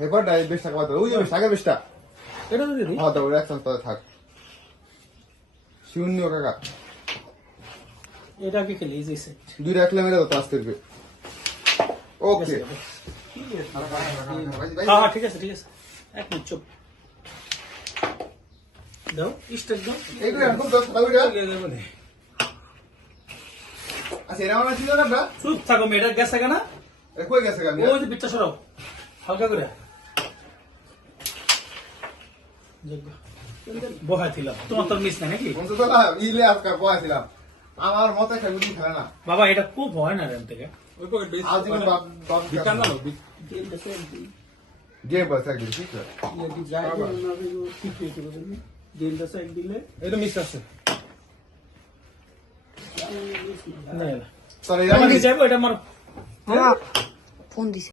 এবার ডাই 20 টাকা বাদ ওই যে 20 টাকা 20 টাকা এটা তো দিদি হ্যাঁ তো এক চান্স পাতে থাক শূন্য কাকা এটা কি খেলি এই যে সেট দুই রাখলে মেরে তো পাস করবে ওকে হ্যাঁ ঠিক আছে এক মিনিট চুপ দাও স্টেপ দাও এইটা এখন 10 টাকা ওইটা আচ্ছা এরা মানে ছিল না না চুপ থাকো মেয়েটা গেছে কেনা এ কই গেছে গান ওই যে পিঠটা সরাও হালকা করে বহাই ছিলাম তোমার তোর মিস না নাকি বন্ধু তো না ইলে আজকে পয়ছিলাম আমার মতে খাই বুঝি খেলে না বাবা এটা খুব হয় না রেন থেকে ওই পকেট বেশ আজীবন বাপ বাপ বিকান না গেম বলছে একদিন ঠিক আছে এটা মিস আছে না তাহলে আমি যাবো এটা আমার ফোন দিছে